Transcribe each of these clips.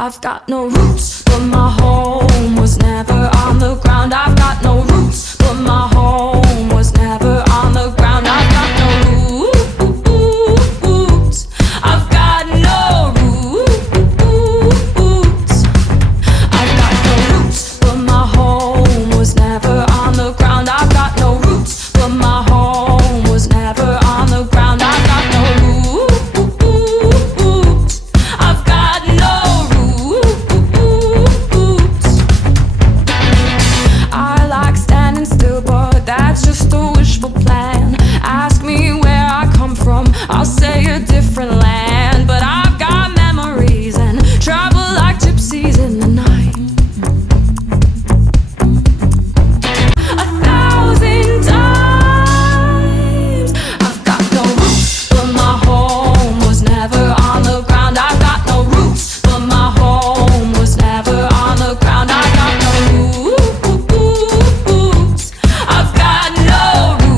I've got no roots, but my home was never on the ground. I've got no roots, but my home was never on the ground. I've got no roots. I've got no roots. I've got no roots, but my home was never on the ground. I've got no roots, but my home was never on the ground. I've got no roots. I've got no roots. I like standing still, but that's just a wishful plan. Ask me where I come from, I'll say a different land. But I've got memories and travel like gypsies in the night. 1,000 times. I've got no roots, but my home was never on the ground. I've got no roots, but my home was never on the ground. I've got no roots. I've got no roots.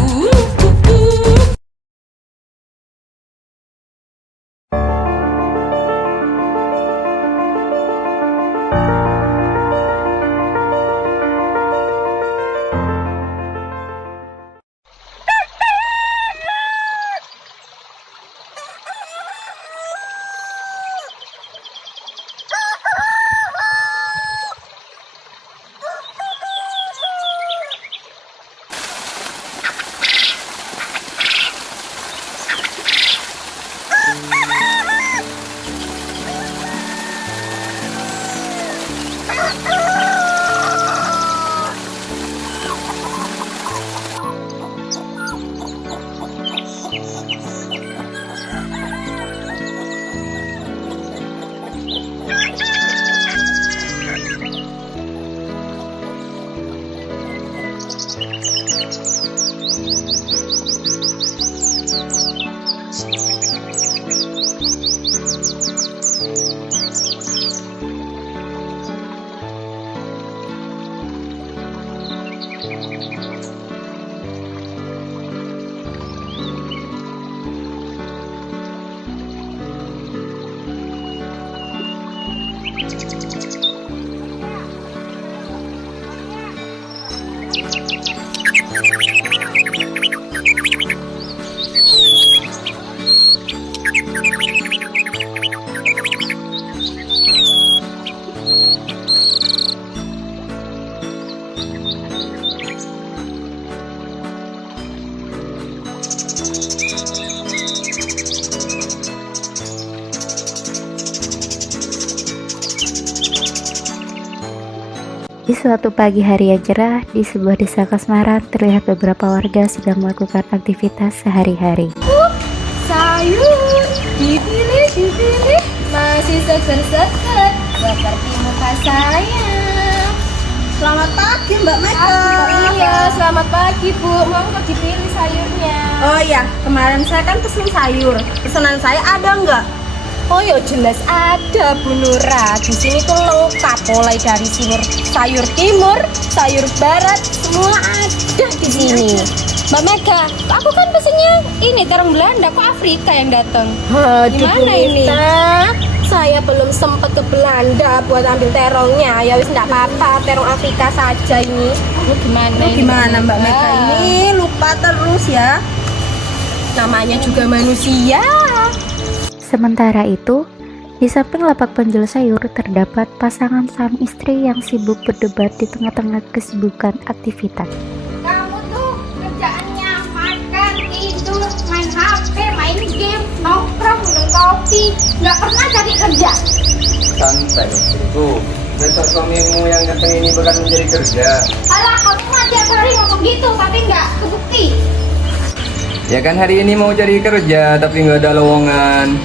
Di suatu pagi hari yang cerah, di sebuah desa Kasmaran, terlihat beberapa warga sedang melakukan aktivitas sehari-hari. Sayur dipilih masih seger-seger seperti muka saya. Selamat pagi Mbak Mega. Iya, selamat pagi Bu. Mau nggak dipilih sayurnya? Oh iya, kemarin saya kan pesen sayur. Pesanan saya ada nggak? Oh ya jelas ada Bu Nura. Di sini tuh lengkap mulai dari sayur timur, sayur barat, semua ada di sini. Mbak Mega, aku kan pesennya ini terong Belanda, kok Afrika yang datang? Gimana ini? Saya belum sempat ke Belanda buat ambil terongnya. Ya wis enggak apa-apa, terong Afrika saja ini. Gimana Mbak Mega ini lupa terus ya? Namanya juga manusia. Sementara itu, di samping lapak penjual sayur terdapat pasangan suami istri yang sibuk berdebat di tengah-tengah kesibukan aktivitas. Kamu tuh kerjaannya makan, tidur, main HP, main game, nongkrong, minum kopi, nggak pernah cari kerja. Santai istriku, besok suamimu yang datang ini bukan mencari kerja. Alah, kamu mah tiap hari ngomong gitu, tapi nggak kebukti. Ya kan hari ini mau cari kerja tapi nggak ada lowongan.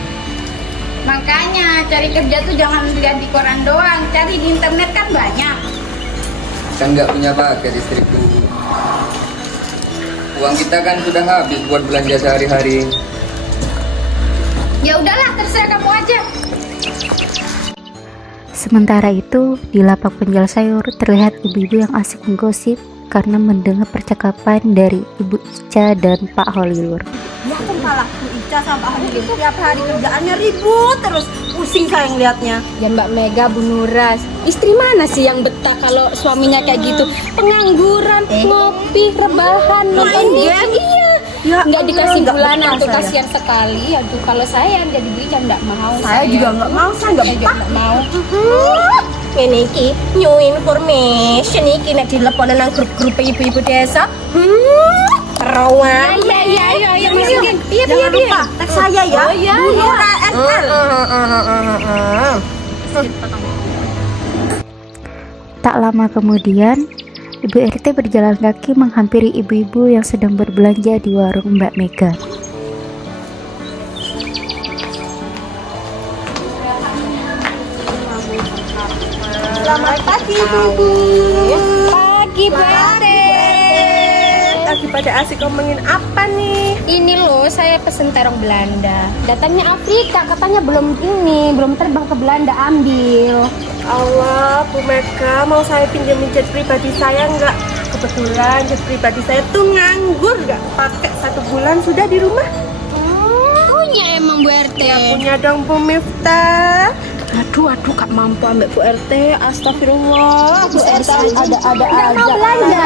Makanya cari kerja tuh jangan lihat di koran doang, cari di internet kan banyak. Kan nggak punya paket istriku. Uang kita kan sudah habis buat belanja sehari-hari. Ya udahlah, terserah kamu aja. Sementara itu, di lapak penjual sayur terlihat ibu-ibu yang asik menggosip karena mendengar percakapan dari Ibu Ica dan Pak Holilur. Ya malah Bu Ica sama Pak Hadi tiap hari kerjaannya ribut terus. pusing saya ngeliatnya. Ya Mbak Mega, Bu Nuras, istri mana sih yang betah kalau suaminya kayak gitu? Pengangguran, ngopi, rebahan, nonton game. Iya. Ya, Nggak Allah, dikasih nggak bulanan betah tuh, saya. kasihan sekali. Aduh, kalau saya yang jadi bican nggak mau. Saya juga nggak mau, saya nggak juga betah. nggak mau. Ini iki new information iki nek dileponan nang grup-grup ibu-ibu desa. Rawan. Iya, masukin. Iya, Jangan lupa tag saya ya. Oh, iya, Bu iya. Nura NL. Tak lama kemudian, Ibu RT berjalan kaki menghampiri ibu-ibu yang sedang berbelanja di warung Mbak Mega. Selamat pagi ibu-ibu. Pagi, Bu RT. Lagi pada asik ngomongin apa nih? Ini loh, saya pesen terong Belanda. Datangnya Afrika, katanya belum terbang ke Belanda, ambil. Allah, Bu Mega, mau saya pinjemin jet pribadi saya nggak? Kebetulan jet pribadi saya tuh nganggur, nggak pakai 1 bulan sudah di rumah. Punya emang Bu RT. Ya punya dong Bu Miftah. Aduh, Kak mampu ambil Bu RT. Astagfirullah. Bisa ada aja. Belanja.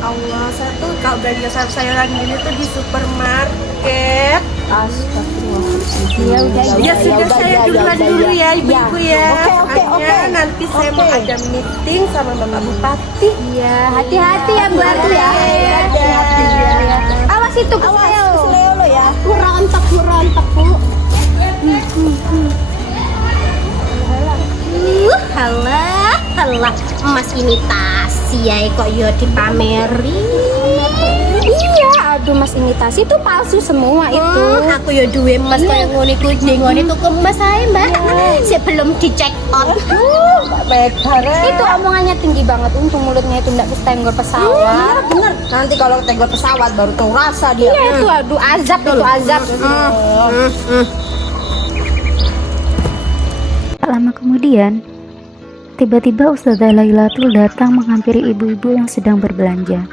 Allah, saya tuh kalau belanja sayur-sayuran gini tuh di supermarket. Ya udah. Ya sudah saya duluan dulu ya ibu-ibu ya. Soalnya nanti saya mau ada meeting sama Bapak Bupati. Iya, hati-hati ya Bu RT ya. Iya. Awas itu kesleo. lo ya. Merontak Bu. Halah, Mas ini tas ya kok yo dipameri. Iya, aduh Mas imitasi itu palsu semua itu. Aku yo duwe Mas kaya ngono iku jengone tuku Mas ae, Mbak. Sebelum dicek out. Itu omongannya tinggi banget, untung mulutnya itu enggak kesenggol pesawat. Bener. Nanti kalau ketenggol pesawat baru tahu rasa dia. Iya itu aduh azab itu azab. Tak lama kemudian, tiba-tiba Ustazah Lailatul datang menghampiri ibu-ibu yang sedang berbelanja.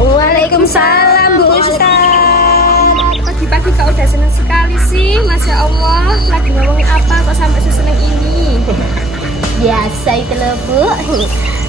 Waalaikumsalam Bu Ustaz. Pagi-pagi kau udah seneng sekali sih, Masya Allah. Lagi ngomongin apa kok sampai seseneng ini? Biasa itu loh Bu.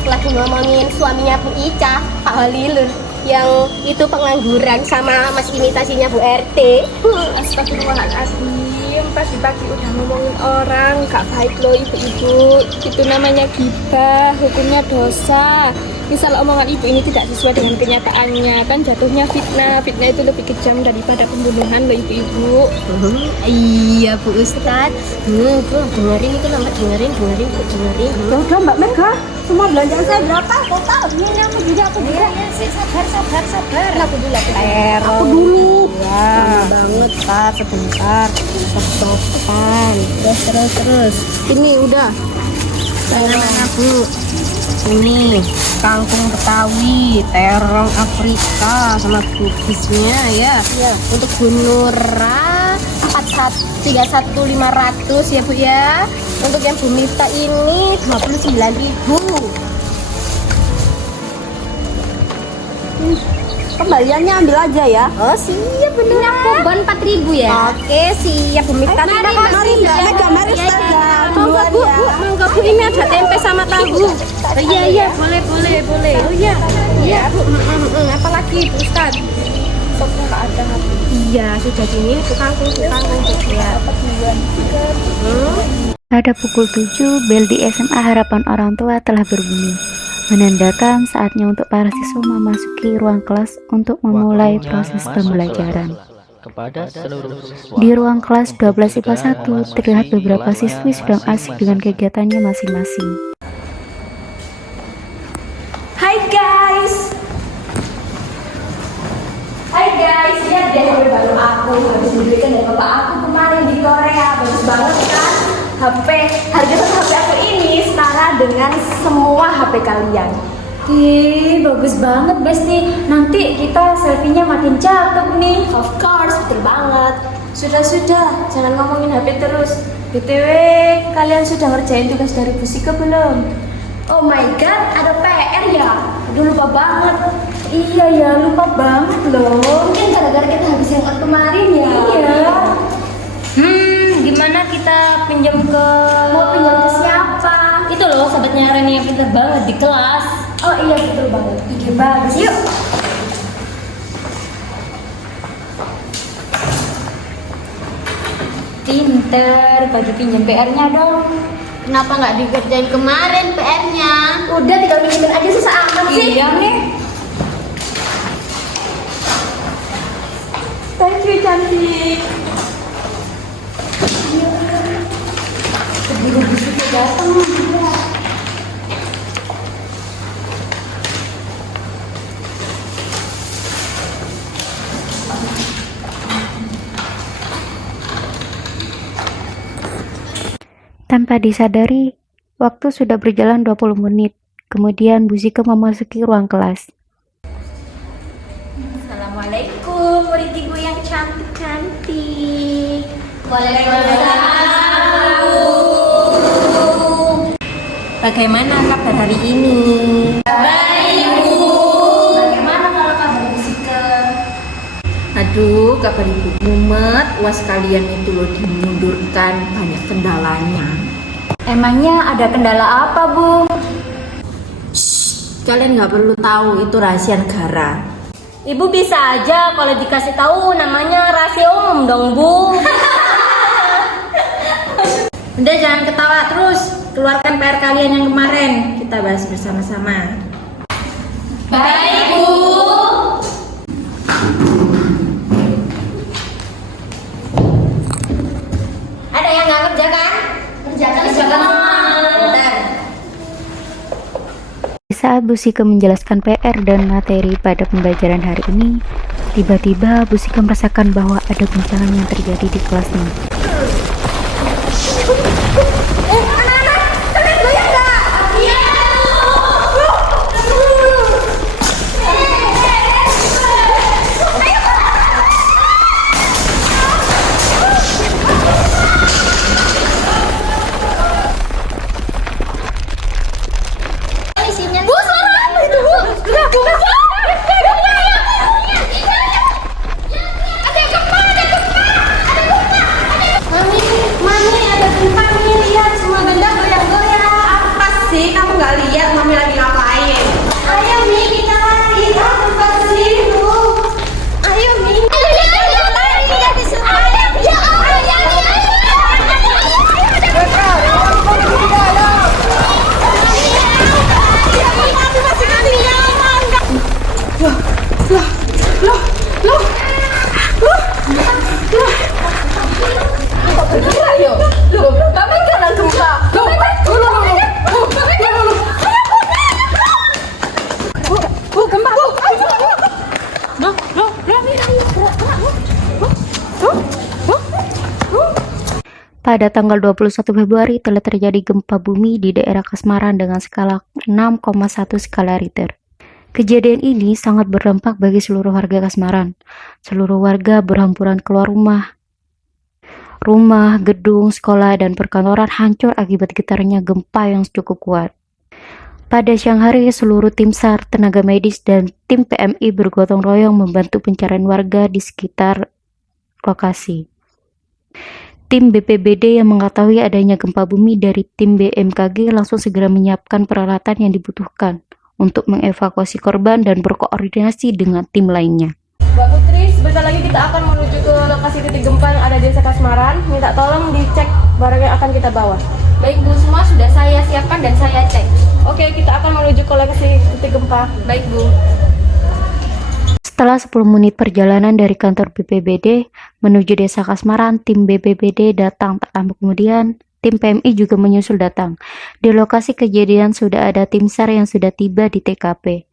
Lagi ngomongin suaminya Bu Ica, Pak Holilur, yang itu pengangguran sama Mas imitasinya Bu RT. Astagfirullahaladzim, pagi-pagi udah ngomongin orang, gak baik loh ibu-ibu. Itu namanya gibah, hukumnya dosa. Misal omongan ibu ini tidak sesuai dengan kenyataannya, kan jatuhnya fitnah. Fitnah itu lebih kejam daripada pembunuhan loh ibu-ibu. Iya Bu Ustaz. Bu, dengerin itu Mbak, dengerin Bu. Udah Mbak Mega, semua belanjaan saya berapa? Total, ini aku juga. Iya, sabar. Aku dulu. Aku dulu. Banget, Pak, sebentar. Stop-stopan. Terus. Ini udah. Mana Bu? Ini kangkung Betawi, terong Afrika sama kubisnya ya. Untuk Bu Nura 31.500 ya Bu ya. Untuk yang Bu Mita ini 29.000. Kembaliannya ambil aja ya. Oh siap bener. Ini aku bon 4.000 ya. Oke, siap Bu Miftah. Mari, Mari Ustazah. Monggo Bu, monggo Bu, ini ada tempe sama tahu. Oh iya, boleh. Oh iya Bu. Apalagi Bu Ustaz? Sopnya nggak ada. Iya, sudah gini tukang ya. Pada pukul 7, bel di SMA Harapan Orang Tua telah berbunyi, menandakan saatnya untuk para siswa memasuki ruang kelas untuk memulai proses pembelajaran. Kepada seluruh siswa. Di ruang kelas 12 IPA 1, terlihat beberapa siswi sedang asik dengan kegiatannya masing-masing. Hai guys, lihat deh HP baru aku. Habis dibelikan dari bapak aku kemarin di Korea, bagus banget kan? Harga satu HP aku ini setara dengan semua HP kalian. Ih, bagus banget Besti. Nanti kita selfie-nya makin cakep nih. Of course, betul banget. Sudah, jangan ngomongin HP terus. BTW, kalian sudah ngerjain tugas dari Bu Sika belum? Oh my god, ada PR ya? Udah lupa banget. Iya ya, lupa banget loh. Mungkin gara-gara kita habis yang kemarin ya. Iya. Gimana kita pinjam ke... Mau pinjam ke siapa? Itu loh, sahabatnya Reni yang pintar banget di kelas. Oh iya, betul banget. Ide bagus. Yuk. Pinter, bagi pinjam PR-nya dong. Kenapa nggak dikerjain kemarin PR-nya? Udah tinggal pinjemin aja susah amat sih. Iya nih. Thank you cantik. Tanpa disadari, waktu sudah berjalan 20 menit. Kemudian Bu Zike memasuki ruang kelas. Assalamualaikum murid ibu yang cantik-cantik. Bagaimana kabar hari ini? Bagaimana kalau kabar Bu Zike? Aduh, kabar ibu mumet. UAS kalian itu loh dimundurkan, banyak kendalanya. Emangnya ada kendala apa, Bu? Kalian nggak perlu tahu, itu rahasia negara. Ibu bisa aja kalau dikasih tahu namanya rahasia umum dong, Bu. Udah jangan ketawa terus, keluarkan PR kalian yang kemarin. Kita bahas bersama-sama. Baik, Bu. Ada yang nggak kerjakan? Kerjakan semua. Bentar. Saat Bu Zike menjelaskan PR dan materi pada pembelajaran hari ini, tiba-tiba Bu Zike merasakan bahwa ada guncangan yang terjadi di kelasnya. Anak-anak, kalian goyang nggak? Iya. Bu, suara apa itu, Bu? Mami, ada gempa nih, lihat semua benda goyang-goyang. Apa sih? Kamu nggak lihat Mami lagi ngapain? Ayo Mi, kita lari. Apa sih, Bu? Ayo Mi. Pada tanggal 21 Februari telah terjadi gempa bumi di daerah Kasmaran dengan skala 6,1 skala Richter. Kejadian ini sangat berdampak bagi seluruh warga Kasmaran. Seluruh warga berhamburan keluar rumah. Rumah, gedung, sekolah, dan perkantoran hancur akibat getarnya gempa yang cukup kuat. Pada siang hari, seluruh tim SAR, tenaga medis, dan tim PMI bergotong royong membantu pencarian warga di sekitar lokasi. Tim BPBD yang mengetahui adanya gempa bumi dari tim BMKG langsung segera menyiapkan peralatan yang dibutuhkan untuk mengevakuasi korban dan berkoordinasi dengan tim lainnya. Mbak Putri, sebentar lagi kita akan menuju ke lokasi titik gempa yang ada di Desa Kasmaran. Minta tolong dicek barang yang akan kita bawa. Baik Bu, semua sudah saya siapkan dan saya cek. Oke, kita akan menuju ke lokasi titik gempa. Baik Bu. Setelah 10 menit perjalanan dari kantor BPBD menuju Desa Kasmaran, tim BPBD datang. Tak lama kemudian, tim PMI juga menyusul datang. Di lokasi kejadian sudah ada tim SAR yang sudah tiba di TKP.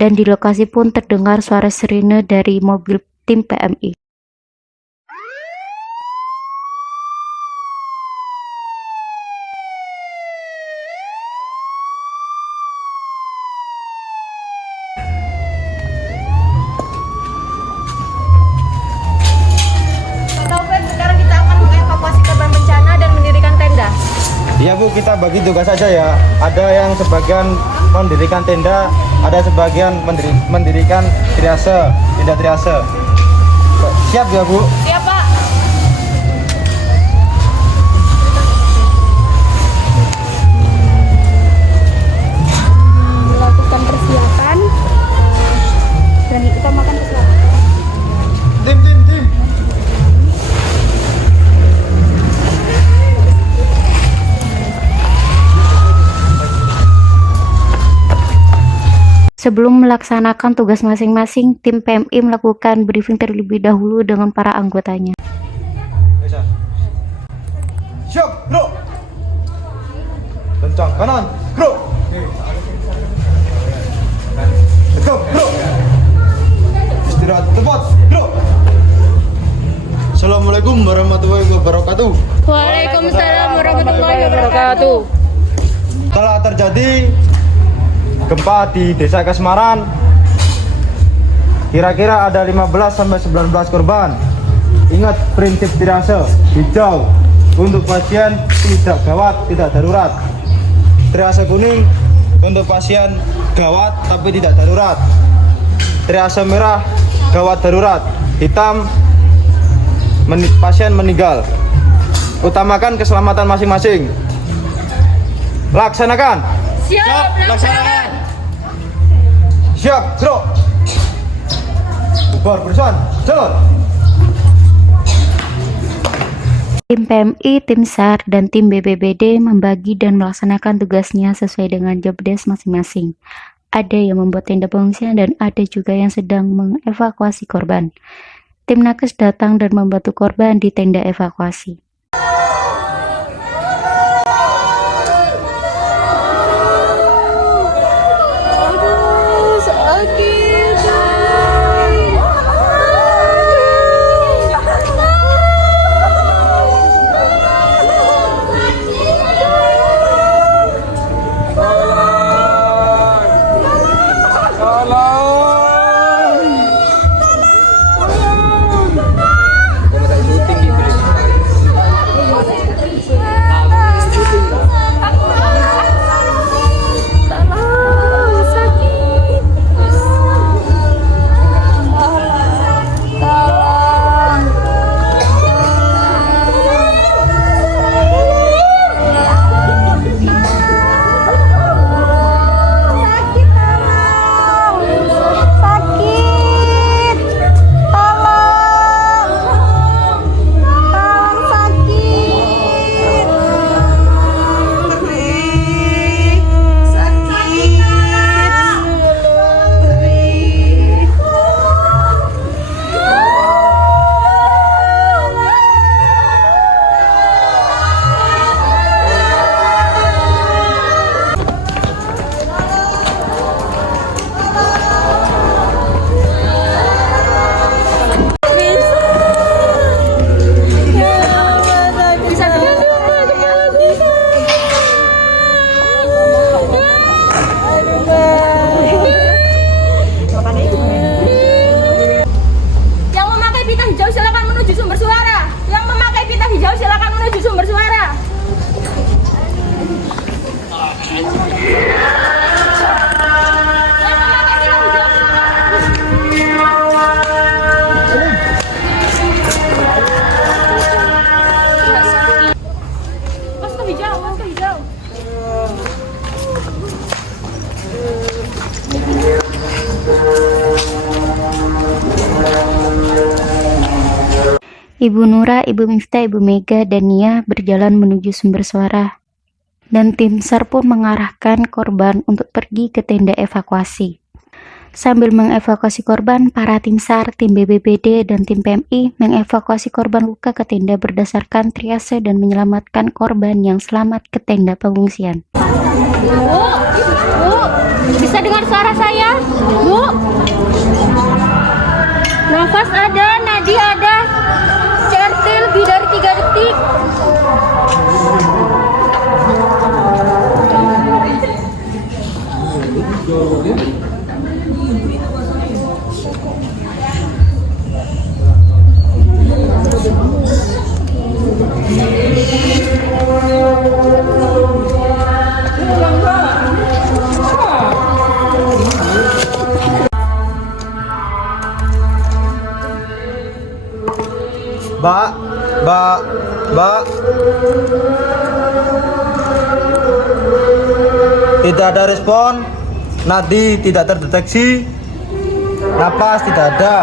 Dan di lokasi pun terdengar suara sirine dari mobil tim PMI. Ya Bu, kita bagi tugas saja ya. Ada yang sebagian mendirikan tenda, ada sebagian mendirikan triase, tenda triase. Siap ya Bu? Siap, Pak. Melakukan persiapan dan utamakan keselamatan. Tim. Sebelum melaksanakan tugas masing-masing, tim PMI melakukan briefing terlebih dahulu dengan para anggotanya. Siap, bro. Kencang kanan, bro. Let's go, bro. Istirahat tepat, bro. Assalamualaikum warahmatullahi wabarakatuh. Waalaikumsalam warahmatullahi wabarakatuh. Telah terjadi gempa di Desa Kasmaran. Kira-kira ada 15-19 korban. Ingat prinsip triase, hijau untuk pasien tidak gawat, tidak darurat. Triase kuning untuk pasien gawat tapi tidak darurat. Triase merah gawat darurat. Hitam pasien meninggal. Utamakan keselamatan masing-masing. Laksanakan. Siap, laksanakan. Siap, bro. Bubar berusaha, jalan. Tim PMI, tim SAR, dan tim BPBD membagi dan melaksanakan tugasnya sesuai dengan job desk masing-masing. Ada yang membuat tenda pengungsian dan ada juga yang sedang mengevakuasi korban. Tim Nakes datang dan membantu korban di tenda evakuasi. Ibu Nura, Ibu Miftah, Ibu Mega, dan Nia berjalan menuju sumber suara. Dan tim SAR pun mengarahkan korban untuk pergi ke tenda evakuasi. Sambil mengevakuasi korban, para tim SAR, tim BPBD, dan tim PMI mengevakuasi korban luka ke tenda berdasarkan triase dan menyelamatkan korban yang selamat ke tenda pengungsian. Bu, bisa dengar suara saya? Bu, nafas ada, nadi ada, CRT lebih dari 3 detik. Mbak, Mbak, Mbak. Tidak ada respon. Nadi tidak terdeteksi. Napas tidak ada.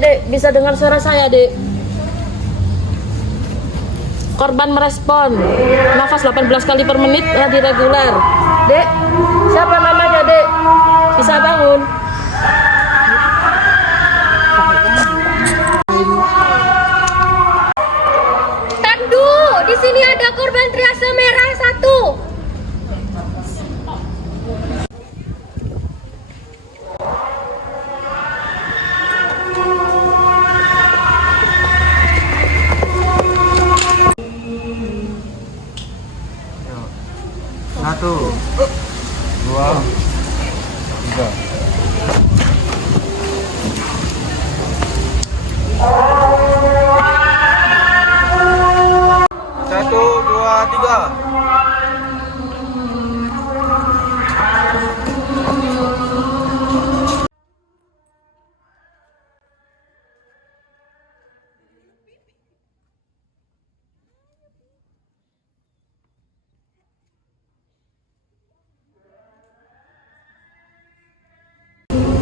Dek, bisa dengar suara saya, Dek? Korban merespon. Nafas 18 kali per menit, nadi reguler. Dek, siapa namanya, Dek? Bisa bangun? Tandu, di sini ada korban triase merah 1. Satu, dua, tiga. Satu, dua, tiga.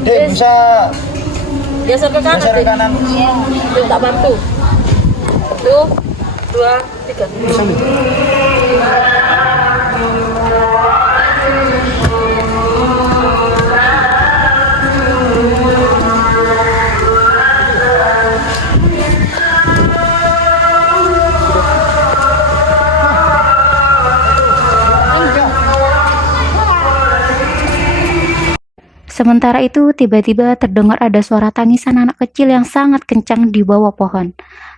Dek, bisa Geser ke kanan, geser ke Dek. kanan. Yuk, tak bantu. 1, 2, 3. Bisa nih. Sementara itu, tiba-tiba terdengar ada suara tangisan anak kecil yang sangat kencang di bawah pohon.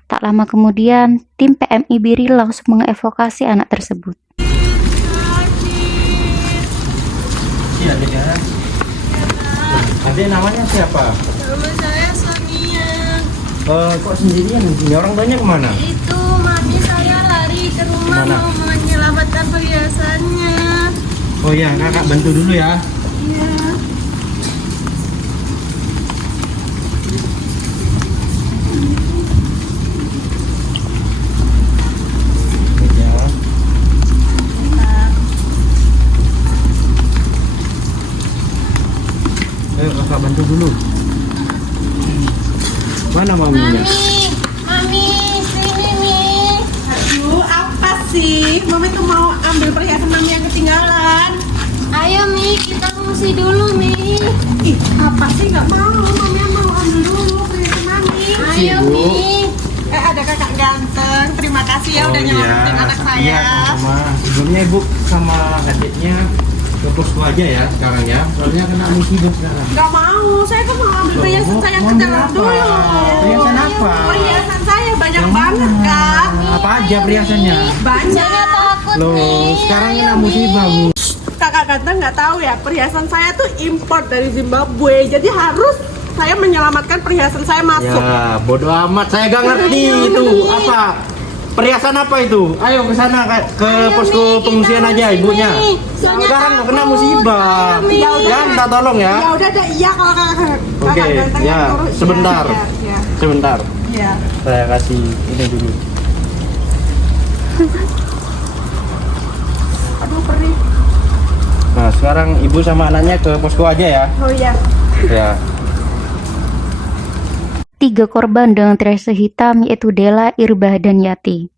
Tak lama kemudian, tim PMI BIRI langsung mengevakuasi anak tersebut. Iya, Dek ya. Adik namanya siapa? Nama saya Sonia. Kok sendirian ini? Orang banyak kemana? Itu mami saya lari ke rumah Mana? mau menyelamatkan perhiasannya. Oh ya, kakak bantu dulu ya. Iya. Ya. Ayo kakak bantu dulu. Mana maminya? Mami, sini nih. Aduh, apa sih? Mami tuh mau ambil perhiasan Mami yang ketinggalan. Ayo Mi, kita ngungsi dulu Mi. Ih, apa sih? Nggak mau. Mami yang mau ambil dulu perhiasan Mami. Ayo Mi. Ada kakak ganteng. Terima kasih ya udah nyelamatin anak saya. Iya, sama. Sebelumnya ibu sama adiknya ke posko aja ya sekarang ya. Soalnya kena musibah sekarang. Nggak mau. Saya kan mau ambil perhiasan saya mau ke ambil dalam apa? dulu. Perhiasan apa? Perhiasan saya banyak Yang banget, mana? Kak. Apa aja perhiasannya? Banyak. Takut Loh, sekarang kena musibah bu. Kakak ganteng nggak tahu ya, perhiasan saya tuh import dari Zimbabwe. Jadi harus saya menyelamatkan perhiasan saya masuk. Ya, bodoh amat. Saya gak ngerti itu apa. Perhiasan apa itu? Ayo ke sana ke posko pengungsian aja ibunya. Sekarang kena musibah. Ya, minta tolong ya. Ya udah deh, iya kalau kakak Oke, ganteng ya, yang nurut, sebentar. Ya, ya, Sebentar. ya. Saya kasih ini dulu. Aduh perih. Nah, sekarang ibu sama anaknya ke posko aja ya. Oh iya. Ya. 3 korban dengan triase hitam yaitu Dela, Irbah, dan Yati.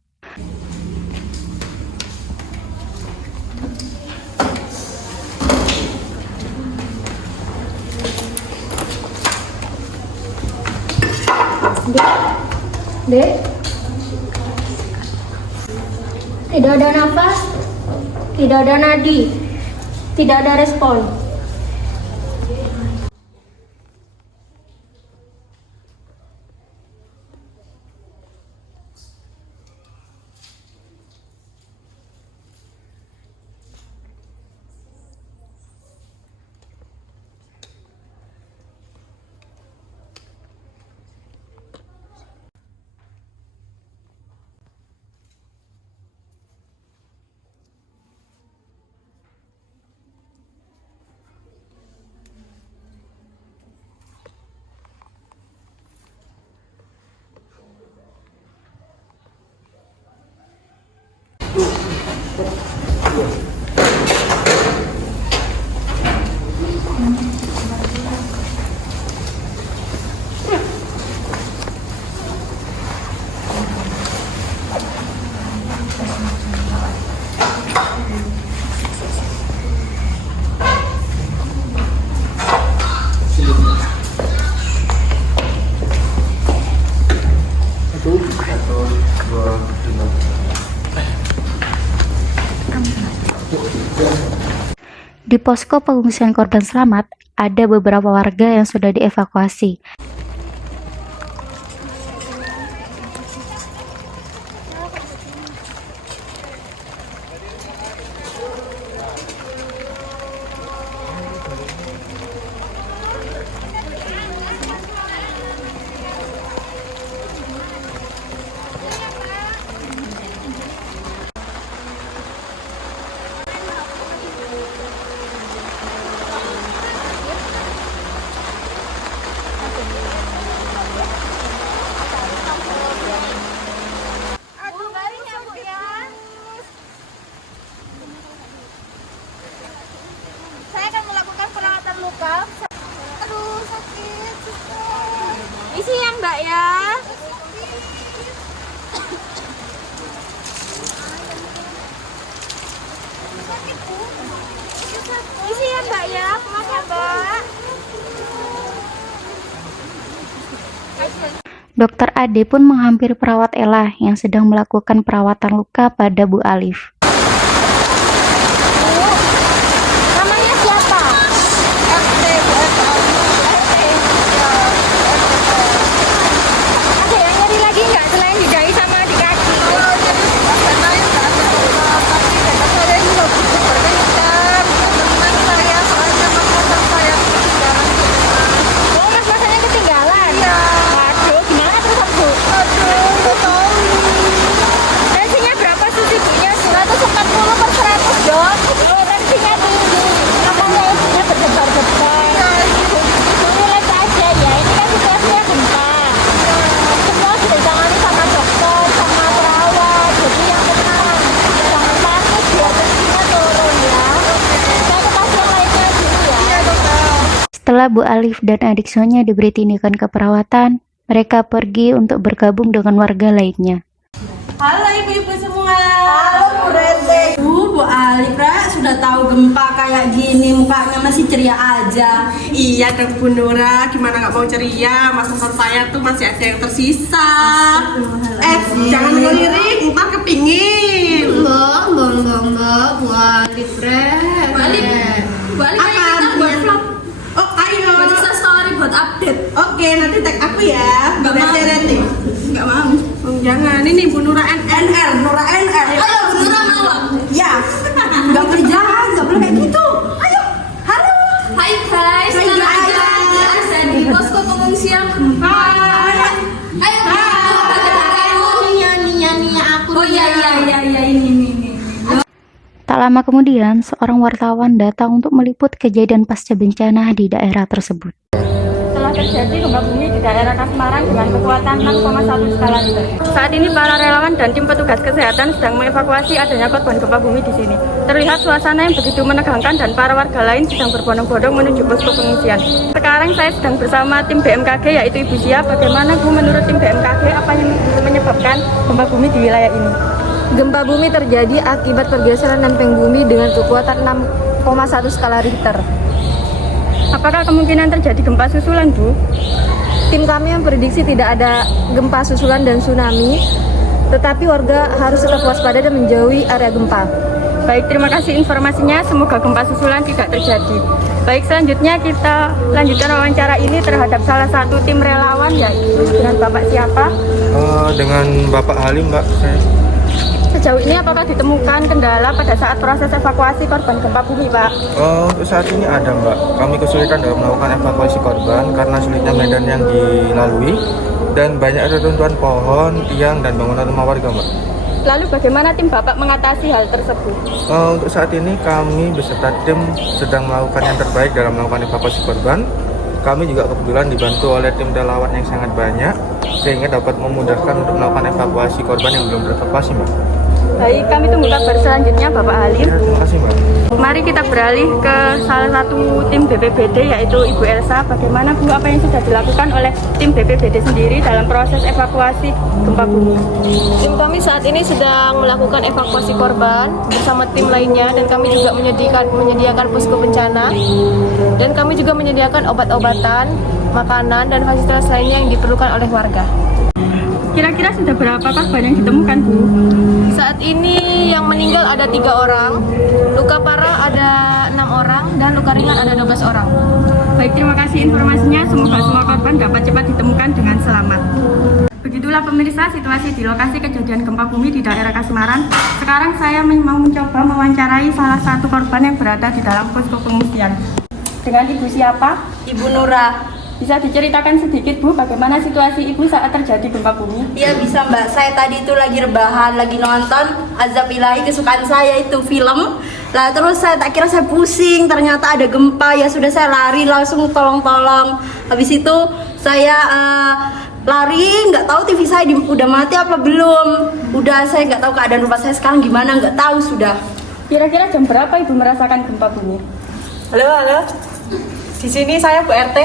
Dek, tidak ada nafas, tidak ada nadi, tidak ada respon. Di posko pengungsian korban selamat, ada beberapa warga yang sudah dievakuasi. Saya akan melakukan perawatan luka. Aduh, sakit. Isi ya, Mbak ya. Isi ya, Mbak ya. Maaf ya, Mbak. Dokter Ade pun menghampiri perawat Ella yang sedang melakukan perawatan luka pada Bu Alif. Namanya siapa? Ada yang nyeri lagi nggak selain di dahi sama di kaki? Oh, mas-masanya ketinggalan? Waduh, gimana terus, Bu? Tensinya berapa sih ibunya? 140/100 dong. Oh, tensinya tinggi. Makanya ibunya berdebar-debar. Relax aja ya, ini kan situasinya gempa. Semua sudah ditangani sama dokter, sama perawat. Jadi yang tenang, jangan panik biar tensinya turun ya. Saya ke pasien lainnya dulu ya. Setelah Bu Alif dan adik Sonya diberi tindakan keperawatan, mereka pergi untuk bergabung dengan warga lainnya. Halo ibu-ibu semua. Halo Bu Rete. Bu Alif, sudah tahu gempa kayak gini mukanya masih ceria aja. Iya dong Bu Nura, gimana nggak mau ceria? Masa saya tuh masih ada yang tersisa. Jangan ngelirik, ntar kepingin. Enggak, Bu Alif, Bu Alif Apa? buat vlog. Oh ayo. Buat Insta story buat update. Oke, nanti tag aku ya. Nggak mau. Rete. Nggak mau. Oh, jangan, ini Bu Nura NR, Nura NR. Ayo, Bu Nura mau. Ya. Nggak boleh jahat, nggak boleh kayak gitu. Ayo. Halo. Hai guys, Hai, sekarang guys. kita ada di posko pengungsian gempa. Ayo, Oh iya ini. Tak lama kemudian, seorang wartawan datang untuk meliput kejadian pasca bencana di daerah tersebut. Telah terjadi gempa bumi di daerah Kasmaran dengan kekuatan 6,1 skala Richter. Saat ini para relawan dan tim petugas kesehatan sedang mengevakuasi adanya korban gempa bumi di sini. Terlihat suasana yang begitu menegangkan dan para warga lain sedang berbondong-bondong menuju posko pengungsian. Sekarang saya sedang bersama tim BMKG yaitu Ibu Sia. Bagaimana Bu menurut tim BMKG apa yang menyebabkan gempa bumi di wilayah ini? Gempa bumi terjadi akibat pergeseran lempeng bumi dengan kekuatan 6,1 skala Richter. Apakah kemungkinan terjadi gempa susulan, Bu? Tim kami memprediksi tidak ada gempa susulan dan tsunami, tetapi warga harus tetap waspada dan menjauhi area gempa. Baik, terima kasih informasinya. Semoga gempa susulan tidak terjadi. Baik, selanjutnya kita lanjutkan wawancara ini terhadap salah satu tim relawan, yaitu dengan Bapak siapa? Dengan Bapak Halim, Mbak. Sejauh ini apakah ditemukan kendala pada saat proses evakuasi korban gempa bumi, Pak? Untuk saat ini ada, Mbak. Kami kesulitan dalam melakukan evakuasi korban karena sulitnya medan yang dilalui dan banyak reruntuhan pohon, tiang, dan bangunan rumah warga, Mbak. Lalu bagaimana tim Bapak mengatasi hal tersebut? Untuk saat ini kami beserta tim sedang melakukan yang terbaik dalam melakukan evakuasi korban. Kami juga kebetulan dibantu oleh tim relawan yang sangat banyak sehingga dapat memudahkan untuk melakukan evakuasi korban yang belum terevakuasi, Mbak. Baik, kami tunggu kabar selanjutnya Bapak Halim. Terima kasih, Mbak. Mari kita beralih ke salah satu tim BPBD yaitu Ibu Elsa. Bagaimana Bu apa yang sudah dilakukan oleh tim BPBD sendiri dalam proses evakuasi gempa bumi? Tim kami saat ini sedang melakukan evakuasi korban bersama tim lainnya dan kami juga menyediakan posko bencana dan kami juga menyediakan obat-obatan, makanan dan fasilitas lainnya yang diperlukan oleh warga. Kira-kira sudah berapa korban yang ditemukan, Bu? Saat ini ini yang meninggal ada 3 orang, luka parah ada 6 orang, dan luka ringan ada 12 orang. Baik, terima kasih informasinya. Semoga semua korban dapat cepat ditemukan dengan selamat. Begitulah pemirsa situasi di lokasi kejadian gempa bumi di daerah Kasmaran. Sekarang saya mau mencoba mewawancarai salah satu korban yang berada di dalam posko pengungsian. Dengan Ibu siapa? Ibu Nura. Bisa diceritakan sedikit Bu, bagaimana situasi Ibu saat terjadi gempa bumi? Iya bisa Mbak, saya tadi itu lagi rebahan, lagi nonton Azab Ilahi kesukaan saya itu film. Lah terus saya tak kira saya pusing, ternyata ada gempa, ya sudah saya lari langsung tolong-tolong. Habis itu saya lari, nggak tahu TV saya udah mati apa belum. Udah saya nggak tahu keadaan rumah saya sekarang gimana, nggak tahu sudah. Kira-kira jam berapa Ibu merasakan gempa bumi? Halo. Di sini saya Bu RT.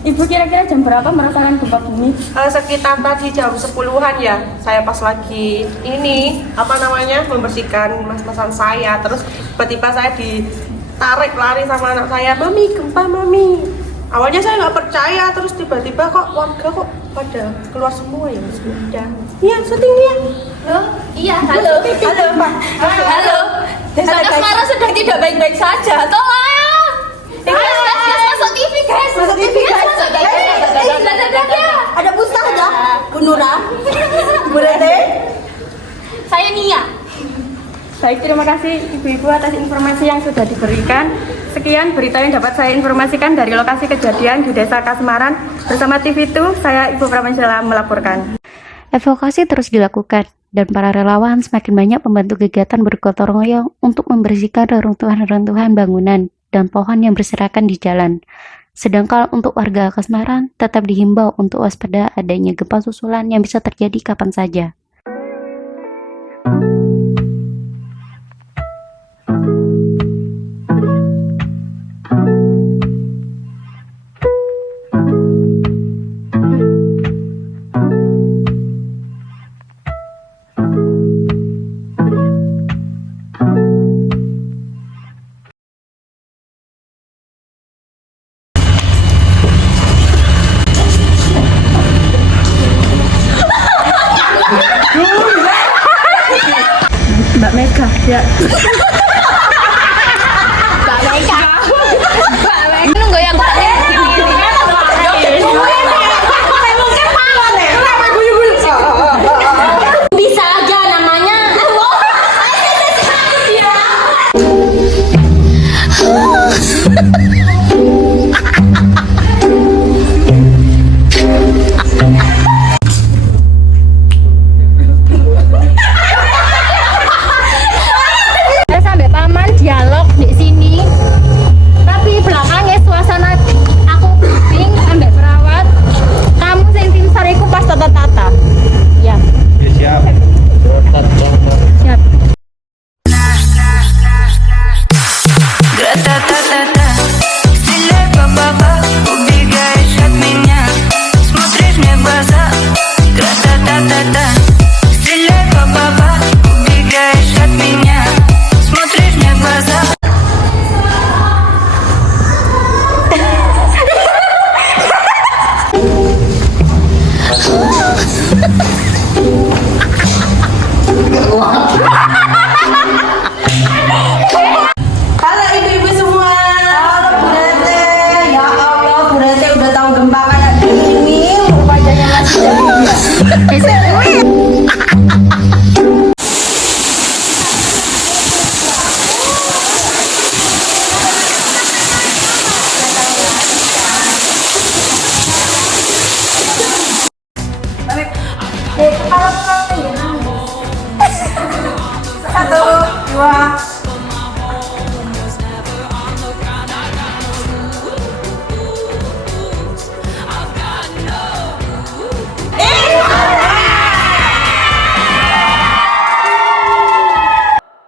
Ibu kira-kira jam berapa merasakan gempa bumi? Sekitar tadi jam 10-an ya. Saya pas lagi membersihkan mas-masan saya. Terus tiba-tiba saya ditarik lari sama anak saya. Mami, gempa Mami. Awalnya saya nggak percaya. Terus tiba-tiba kok warga kok pada keluar semua ya. Sudah. Iya, syuting dia. Iya, halo. Halo. Desa Kasmaran sedang tidak baik-baik saja. Tolong ya. Guys, masuk TV guys. Masuk TV guys. Ada Bu saja, Bu Nura, Bu Rete. Saya Nia. Baik, terima kasih Ibu-Ibu atas informasi yang sudah diberikan. Sekian berita yang dapat saya informasikan dari lokasi kejadian di Desa Kasmaran. Bersama TV2, saya Ibu Pramensela melaporkan. Evakuasi terus dilakukan, dan para relawan semakin banyak membantu kegiatan bergotong royong untuk membersihkan reruntuhan-reruntuhan bangunan dan pohon yang berserakan di jalan. Sedangkan untuk warga Kasmaran tetap dihimbau untuk waspada adanya gempa susulan yang bisa terjadi kapan saja. Mbak Mega, ya. Nunggu yang Bisa aja namanya. Sampai paman dialog di sini, tapi belakangnya suasana aku pusing sampai perawat. Kamu sing tim sariku pas tata-tata. Ya. Siap. Siap. Halo ibu-ibu semua. Halo Bu Rete. Ya Allah, Bu Rete udah tahu gempa kayak gini, wajahnya masih jadi